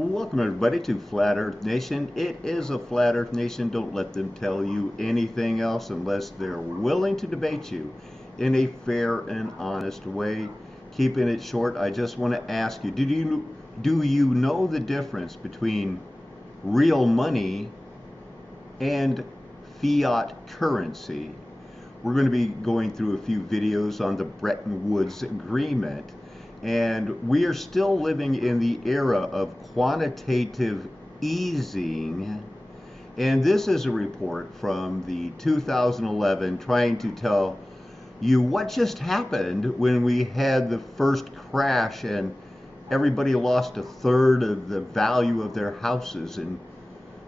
Welcome everybody to Flat Earth Nation. It is a Flat Earth Nation. Don't let them tell you anything else unless they're willing to debate you in a fair and honest way. Keeping it short, I just want to ask you, do you know the difference between real money and fiat currency? We're going to be going through a few videos on the Bretton Woods Agreement. And we are still living in the era of quantitative easing. And this is a report from the 2011 trying to tell you what just happened when we had the first crash and everybody lost a third of the value of their houses in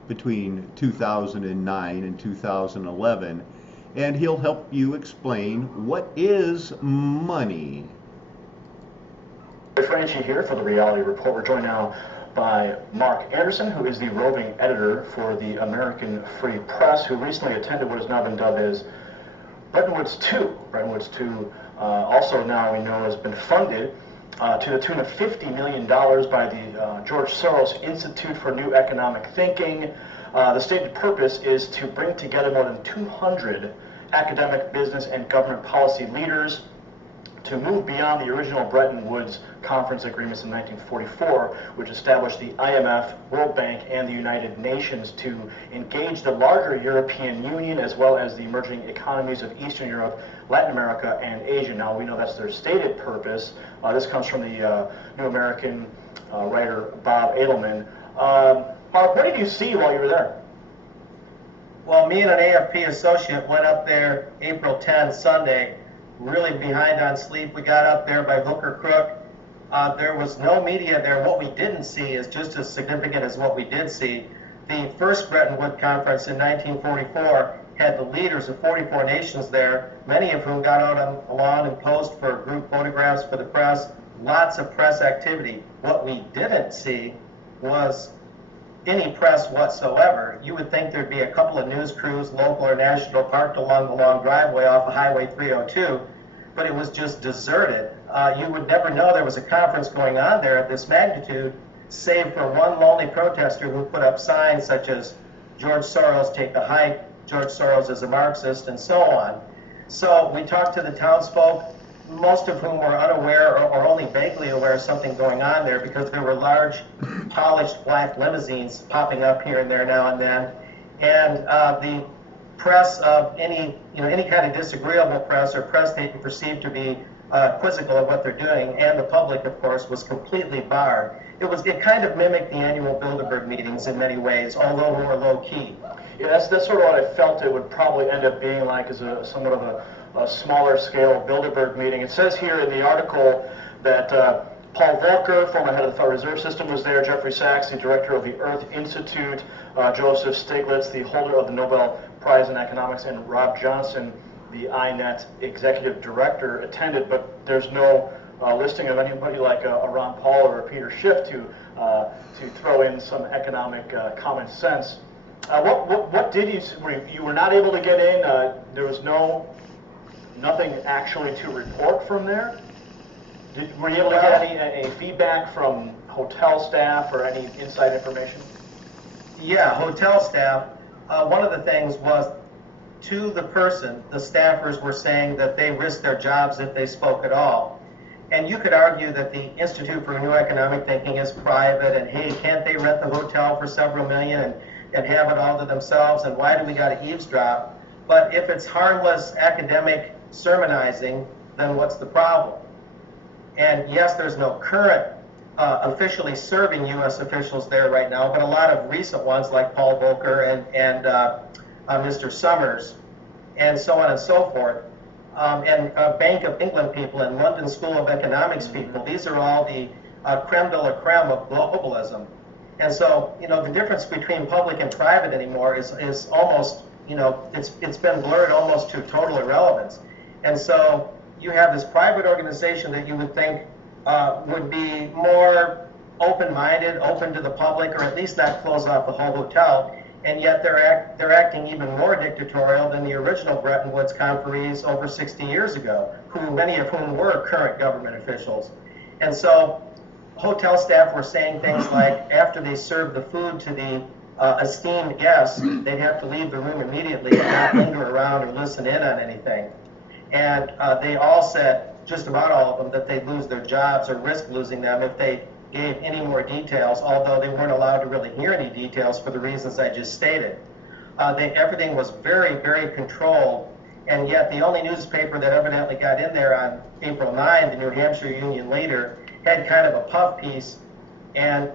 between 2009 and 2011. And he'll help you explain what is money. Franchi here for the Reality Report. We're joined now by Mark Anderson, who is the roving editor for the American Free Press, who recently attended what has now been dubbed as Bretton Woods II. Bretton Woods II also now we know has been funded to the tune of $50 million by the George Soros Institute for New Economic Thinking. The stated purpose is to bring together more than 200 academic, business, and government policy leaders to move beyond the original Bretton Woods Conference agreements in 1944, which established the IMF, World Bank, and the United Nations to engage the larger European Union as well as the emerging economies of Eastern Europe, Latin America, and Asia. Now, we know that's their stated purpose. This comes from the New American writer Bob Edelman. Mark, what did you see while you were there? Well, me and an AFP associate went up there April 10, Sunday, really behind on sleep. We got up there by hook or crook. There was no media there. What we didn't see is just as significant as what we did see. The first Bretton Woods Conference in 1944 had the leaders of 44 nations there, many of whom got out on the lawn and posed for group photographs for the press. Lots of press activity. What we didn't see was any press whatsoever. You would think there'd be a couple of news crews, local or national, parked along the long driveway off of Highway 302, but it was just deserted. You would never know there was a conference going on there of this magnitude, save for one lonely protester who put up signs such as George Soros take the hike, George Soros is a Marxist, and so on. So we talked to the townsfolk, most of whom were unaware or only vaguely aware of something going on there because there were large, polished black limousines popping up here and there now and then. And the press of any kind of disagreeable press or press they perceived to be quizzical of what they're doing, and the public, of course, was completely barred. It kind of mimicked the annual Bilderberg meetings in many ways, although more low-key. Yeah, that's sort of what I felt it would probably end up being like, as somewhat of a smaller scale Bilderberg meeting. It says here in the article that Paul Volcker, former head of the Federal Reserve System, was there. Jeffrey Sachs, the director of the Earth Institute, Joseph Stiglitz, the holder of the Nobel Prize in Economics, and Rob Johnson, the INET executive director, attended. But there's no listing of anybody like a Ron Paul or a Peter Schiff to throw in some economic common sense. What did you were not able to get in? There was nothing actually to report from there? Were you able to get any feedback from hotel staff or any inside information? Yeah, hotel staff. One of the things was, to the person, the staffers were saying that they risked their jobs if they spoke at all. And you could argue that the Institute for New Economic Thinking is private, and hey, can't they rent the hotel for several million and have it all to themselves, and why do we got to eavesdrop? But if it's harmless academic sermonizing, then what's the problem? And yes, there's no current officially serving U.S. officials there right now, but a lot of recent ones like Paul Volcker and Mr. Summers, and so on and so forth, and Bank of England people and London School of Economics people. These are all the creme de la creme of globalism. And so, the difference between public and private anymore is almost, it's been blurred almost to total irrelevance. And so you have this private organization that you would think would be more open-minded, open to the public, or at least not close off the whole hotel, and yet they're acting even more dictatorial than the original Bretton Woods conferees over 60 years ago, many of whom were current government officials. And so hotel staff were saying things like after they served the food to the esteemed guests, they'd have to leave the room immediately and not linger around or listen in on anything. And they all said, just about all of them, that they'd lose their jobs or risk losing them if they gave any more details, although they weren't allowed to really hear any details for the reasons I just stated. Everything was very, very controlled, and yet the only newspaper that evidently got in there on April 9, the New Hampshire Union Leader, had kind of a puff piece, and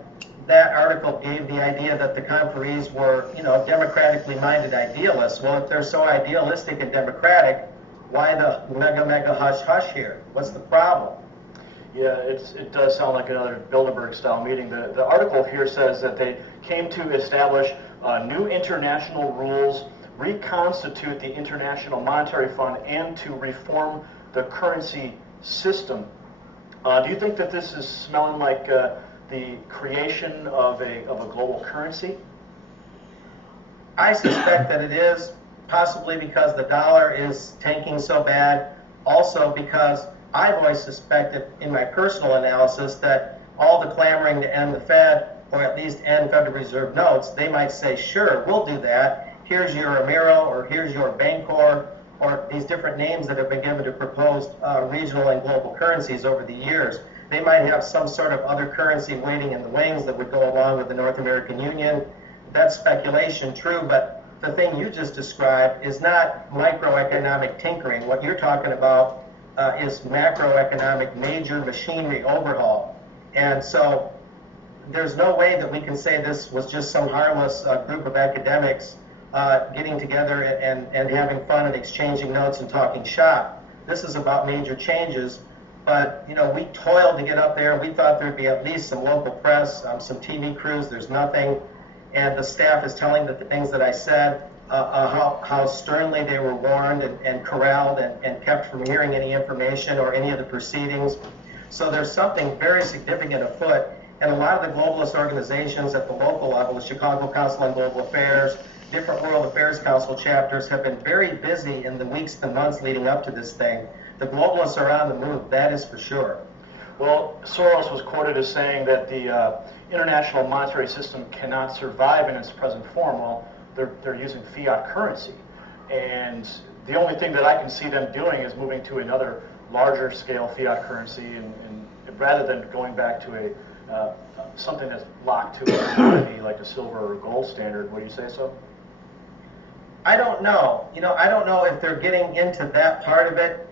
that article gave the idea that the conferees were, democratically minded idealists. Well, if they're so idealistic and democratic, why the mega hush here? What's the problem? Yeah, it does sound like another Bilderberg-style meeting. The article here says that they came to establish new international rules, reconstitute the International Monetary Fund, and to reform the currency system. Do you think that this is smelling like the creation of a global currency? I suspect that it is, possibly because the dollar is tanking so bad, also because I've always suspected in my personal analysis that all the clamoring to end the Fed, or at least end Federal Reserve notes, they might say, sure, we'll do that. Here's your Amiro, or here's your Bancor, or these different names that have been given to proposed regional and global currencies over the years. They might have some sort of other currency waiting in the wings that would go along with the North American Union. That's speculation, true, but the thing you just described is not microeconomic tinkering. What you're talking about is macroeconomic major machinery overhaul. And so there's no way that we can say this was just some harmless group of academics getting together and having fun and exchanging notes and talking shop. This is about major changes. But, we toiled to get up there. We thought there'd be at least some local press, some TV crews. There's nothing. And the staff is telling that the things that I said, how sternly they were warned and corralled and kept from hearing any information or any of the proceedings. So there's something very significant afoot. And a lot of the globalist organizations at the local level, the Chicago Council on Global Affairs, different World Affairs Council chapters, have been very busy in the weeks and months leading up to this thing. The globalists are on the move, that is for sure. Well, Soros was quoted as saying that the international monetary system cannot survive in its present form. Well, they're using fiat currency. And the only thing that I can see them doing is moving to another larger scale fiat currency, and rather than going back to something that's locked to a commodity like a silver or gold standard. Would you say so? I don't know. I don't know if they're getting into that part of it.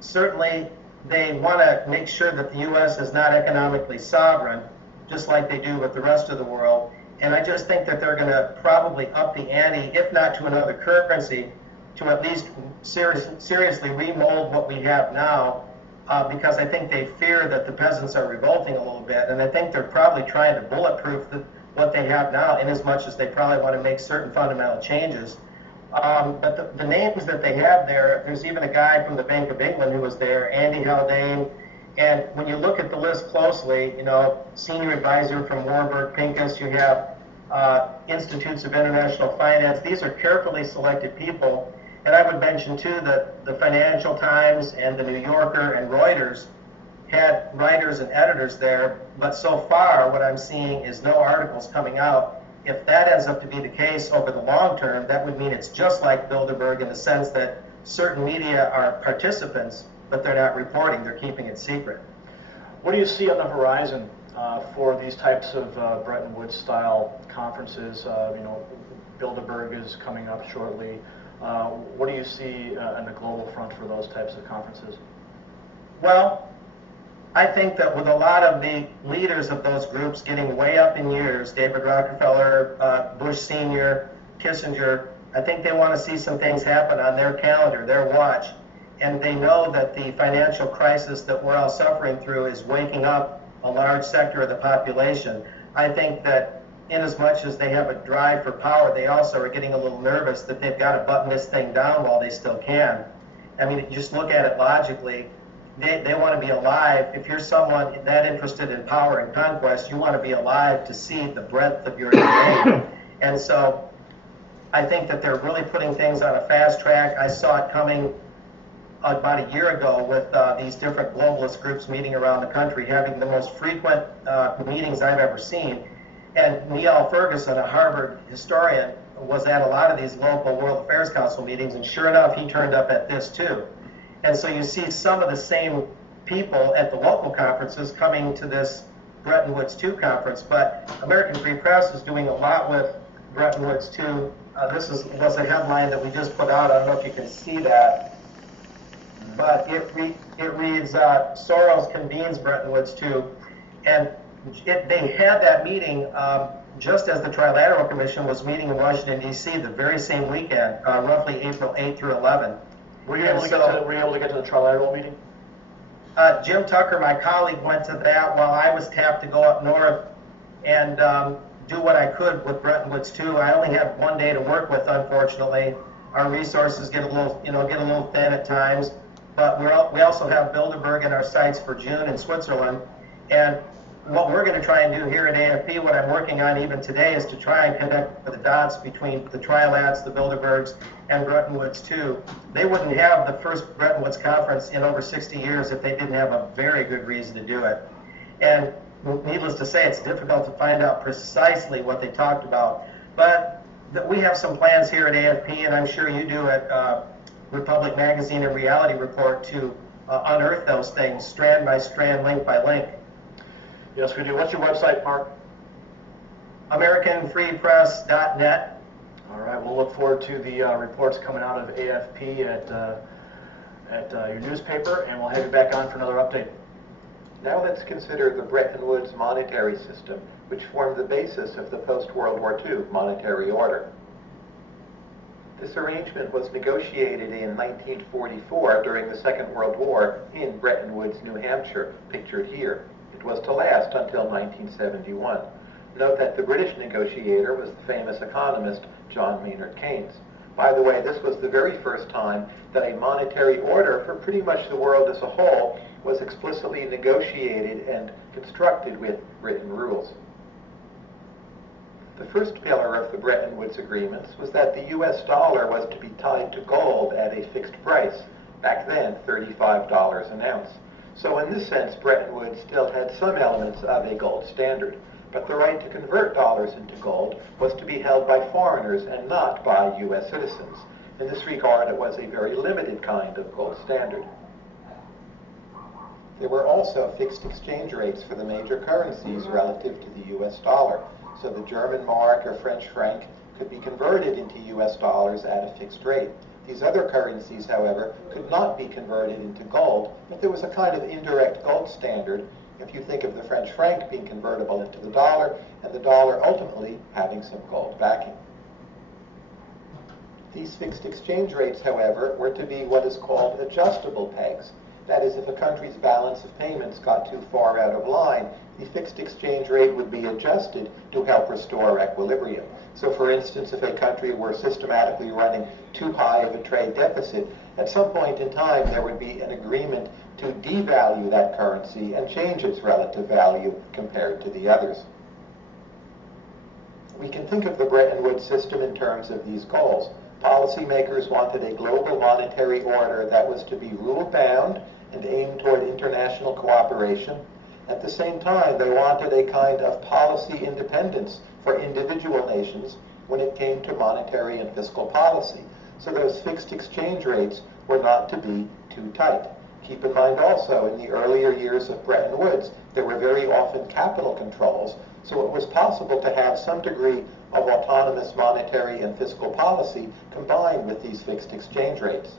Certainly, they want to make sure that the U.S. is not economically sovereign, just like they do with the rest of the world. And I just think that they're going to probably up the ante, if not to another currency, to at least seriously remold what we have now, because I think they fear that the peasants are revolting a little bit. And I think they're probably trying to bulletproof what they have now, in as much as they probably want to make certain fundamental changes. But the names that they have there's even a guy from the Bank of England who was there, Andy Haldane. And when you look at the list closely, senior advisor from Warburg Pincus, you have Institutes of International Finance. These are carefully selected people. And I would mention, too, that the Financial Times and the New Yorker and Reuters had writers and editors there. But so far, what I'm seeing is no articles coming out. If that ends up to be the case over the long term, that would mean it's just like Bilderberg in the sense that certain media are participants, but they're not reporting. They're keeping it secret. What do you see on the horizon for these types of Bretton Woods-style conferences? Bilderberg is coming up shortly. What do you see on the global front for those types of conferences? Well, I think that with a lot of the leaders of those groups getting way up in years, David Rockefeller, Bush Sr., Kissinger, I think they want to see some things happen on their calendar, their watch. And they know that the financial crisis that we're all suffering through is waking up a large sector of the population. I think that in as much as they have a drive for power, they also are getting a little nervous that they've got to button this thing down while they still can. I mean, just look at it logically. They want to be alive. If you're someone that interested in power and conquest, you want to be alive to see the breadth of your domain. And so I think that they're really putting things on a fast track. I saw it coming about a year ago with these different globalist groups meeting around the country, having the most frequent meetings I've ever seen. And Neil Ferguson, a Harvard historian, was at a lot of these local World Affairs Council meetings, and sure enough, he turned up at this too. And so you see some of the same people at the local conferences coming to this Bretton Woods II conference, but American Free Press is doing a lot with Bretton Woods II. This was a headline that we just put out. I don't know if you can see that, but it reads, Soros convenes Bretton Woods II, and they had that meeting just as the Trilateral Commission was meeting in Washington, D.C. the very same weekend, roughly April 8 through 11. Were you able to get to the Trilateral meeting? Jim Tucker, my colleague, went to that while I was tapped to go up north and do what I could with Bretton Woods II. I only had one day to work with, unfortunately. Our resources get a little thin at times, but we also have Bilderberg in our sights for June in Switzerland. And what we're going to try and do here at AFP, what I'm working on even today, is to try and connect the dots between the Trilats, the Bilderbergs, and Bretton Woods II. They wouldn't have the first Bretton Woods conference in over 60 years if they didn't have a very good reason to do it. And needless to say, it's difficult to find out precisely what they talked about. But we have some plans here at AFP, and I'm sure you do at Republic Magazine and Reality Report, to unearth those things, strand by strand, link by link. Yes, we do. What's your website, Mark? AmericanFreePress.net. All right, we'll look forward to the reports coming out of AFP at your newspaper, and we'll have you back on for another update. Now let's consider the Bretton Woods monetary system, which formed the basis of the post-World War II monetary order. This arrangement was negotiated in 1944 during the Second World War in Bretton Woods, New Hampshire, pictured here. It was to last until 1971. Note that the British negotiator was the famous economist John Maynard Keynes. By the way, this was the very first time that a monetary order for pretty much the world as a whole was explicitly negotiated and constructed with written rules. The first pillar of the Bretton Woods agreements was that the US dollar was to be tied to gold at a fixed price, back then $35 an ounce. So in this sense, Bretton Woods still had some elements of a gold standard, but the right to convert dollars into gold was to be held by foreigners and not by US citizens. In this regard, it was a very limited kind of gold standard. There were also fixed exchange rates for the major currencies relative to the US dollar, so the German mark or French franc could be converted into US dollars at a fixed rate. These other currencies, however, could not be converted into gold, but there was a kind of indirect gold standard if you think of the French franc being convertible into the dollar, and the dollar ultimately having some gold backing. These fixed exchange rates, however, were to be what is called adjustable pegs. That is, if a country's balance of payments got too far out of line, the fixed exchange rate would be adjusted to help restore equilibrium. So for instance, if a country were systematically running too high of a trade deficit, at some point in time there would be an agreement to devalue that currency and change its relative value compared to the others. We can think of the Bretton Woods system in terms of these goals. Policymakers wanted a global monetary order that was to be rule-bound and aimed toward international cooperation. At the same time, they wanted a kind of policy independence for individual nations when it came to monetary and fiscal policy. So those fixed exchange rates were not to be too tight. Keep in mind also, in the earlier years of Bretton Woods, there were very often capital controls, so it was possible to have some degree of autonomous monetary and fiscal policy combined with these fixed exchange rates.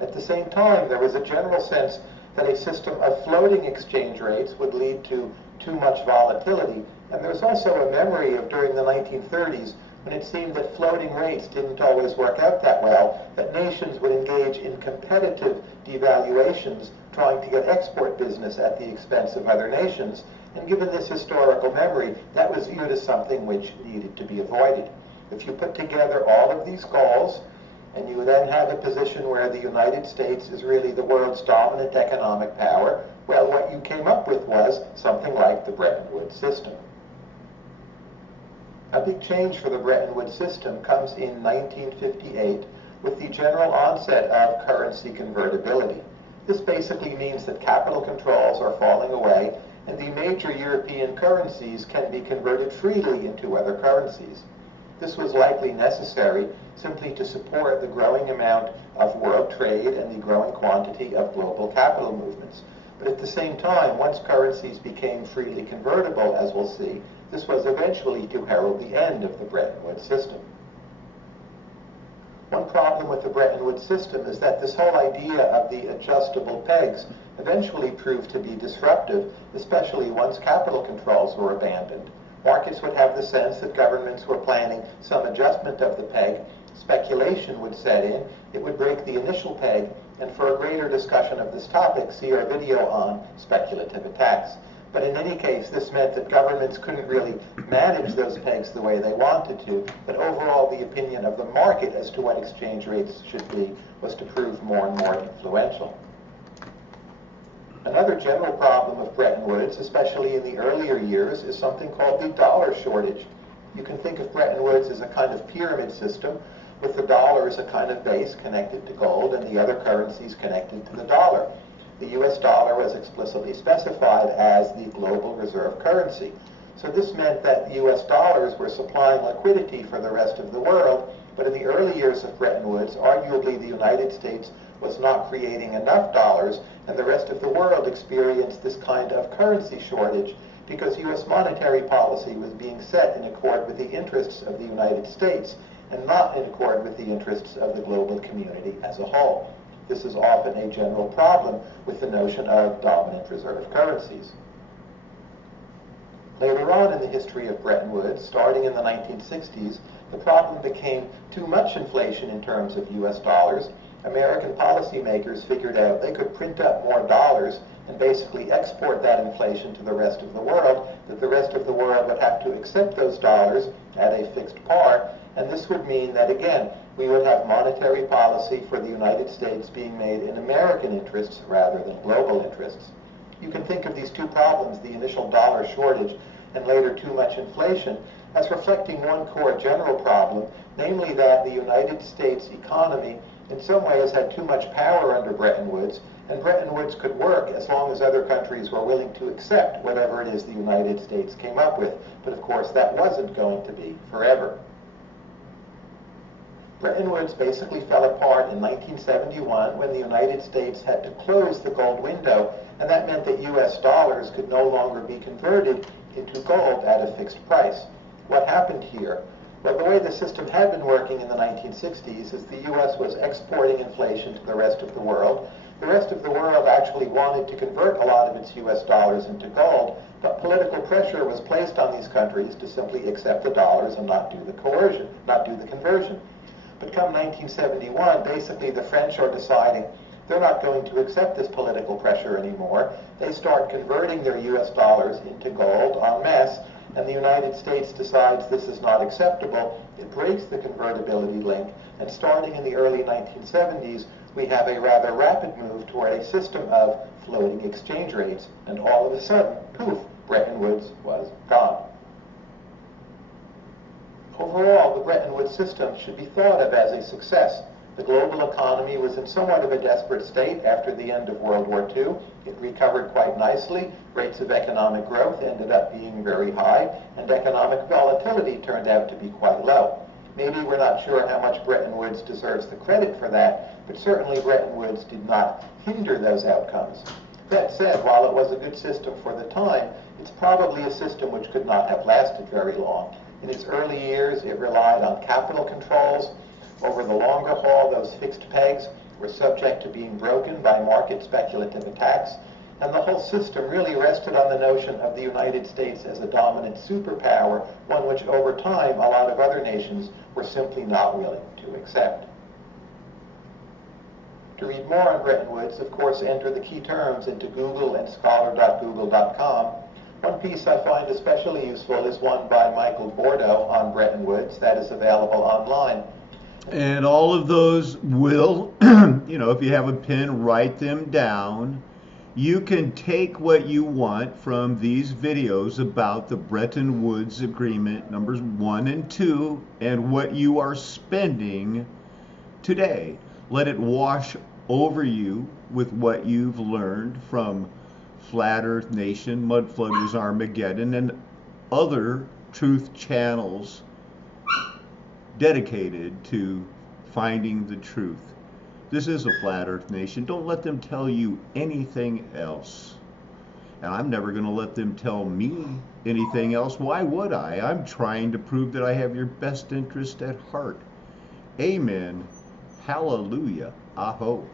At the same time, there was a general sense that a system of floating exchange rates would lead to too much volatility, and there's also a memory of during the 1930s when it seemed that floating rates didn't always work out that well, that nations would engage in competitive devaluations trying to get export business at the expense of other nations, and given this historical memory, that was viewed as something which needed to be avoided. If you put together all of these goals, and you then have a position where the United States is really the world's dominant economic power, well, what you came up with was something like the Bretton Woods system. A big change for the Bretton Woods system comes in 1958 with the general onset of currency convertibility. This basically means that capital controls are falling away and the major European currencies can be converted freely into other currencies. This was likely necessary simply to support the growing amount of world trade and the growing quantity of global capital movements. But at the same time, once currencies became freely convertible, as we'll see, this was eventually to herald the end of the Bretton Woods system. One problem with the Bretton Woods system is that this whole idea of the adjustable pegs eventually proved to be disruptive, especially once capital controls were abandoned. Markets would have the sense that governments were planning some adjustment of the peg, speculation would set in, it would break the initial peg, and for a greater discussion of this topic, see our video on speculative attacks. But in any case, this meant that governments couldn't really manage those pegs the way they wanted to, but overall the opinion of the market as to what exchange rates should be was to prove more and more influential. Another general problem of Bretton Woods, especially in the earlier years, is something called the dollar shortage. You can think of Bretton Woods as a kind of pyramid system, with the dollar as a kind of base connected to gold and the other currencies connected to the dollar. The US dollar was explicitly specified as the global reserve currency. So this meant that US dollars were supplying liquidity for the rest of the world, but in the early years of Bretton Woods, arguably the United States was not creating enough dollars, and the rest of the world experienced this kind of currency shortage because US monetary policy was being set in accord with the interests of the United States and not in accord with the interests of the global community as a whole. This is often a general problem with the notion of dominant reserve currencies. Later on in the history of Bretton Woods, starting in the 1960s, the problem became too much inflation in terms of US dollars. American policymakers figured out they could print up more dollars and basically export that inflation to the rest of the world, that the rest of the world would have to accept those dollars at a fixed par, and this would mean that, again, we would have monetary policy for the United States being made in American interests rather than global interests. You can think of these two problems, the initial dollar shortage and later too much inflation, as reflecting one core general problem, namely that the United States economy in some ways had too much power under Bretton Woods, and Bretton Woods could work as long as other countries were willing to accept whatever it is the United States came up with. But of course, that wasn't going to be forever. Bretton Woods basically fell apart in 1971 when the United States had to close the gold window, and that meant that US dollars could no longer be converted into gold at a fixed price. What happened here? Well, the way the system had been working in the 1960s is the US was exporting inflation to the rest of the world. The rest of the world actually wanted to convert a lot of its US dollars into gold, but political pressure was placed on these countries to simply accept the dollars and not do the conversion. But come 1971, basically the French are deciding they're not going to accept this political pressure anymore. They start converting their US dollars into gold en masse, and the United States decides this is not acceptable. It breaks the convertibility link, and starting in the early 1970s, we have a rather rapid move toward a system of floating exchange rates, and all of a sudden, poof, Bretton Woods was gone. Overall, the Bretton Woods system should be thought of as a success. The global economy was in somewhat of a desperate state after the end of World War II. It recovered quite nicely. Rates of economic growth ended up being very high, and economic volatility turned out to be quite low. Maybe we're not sure how much Bretton Woods deserves the credit for that, but certainly Bretton Woods did not hinder those outcomes. That said, while it was a good system for the time, it's probably a system which could not have lasted very long. In its early years, it relied on capital controls. Over the longer haul, those fixed pegs were subject to being broken by market speculative attacks, and the whole system really rested on the notion of the United States as a dominant superpower, one which over time a lot of other nations were simply not willing to accept. To read more on Bretton Woods, of course, enter the key terms into Google and scholar.google.com. One piece I find especially useful is one by Michael Bordeaux on Bretton Woods that is available online. And all of those will, if you have a pen, write them down. You can take what you want from these videos about the Bretton Woods Agreement numbers 1 and 2 and what you are spending today. Let it wash over you with what you've learned from Flat Earth Nation, Mudflood was Armageddon, and other truth channels dedicated to finding the truth. This is a Flat Earth Nation. Don't let them tell you anything else. And I'm never going to let them tell me anything else. Why would I? I'm trying to prove that I have your best interest at heart. Amen. Hallelujah. Aho.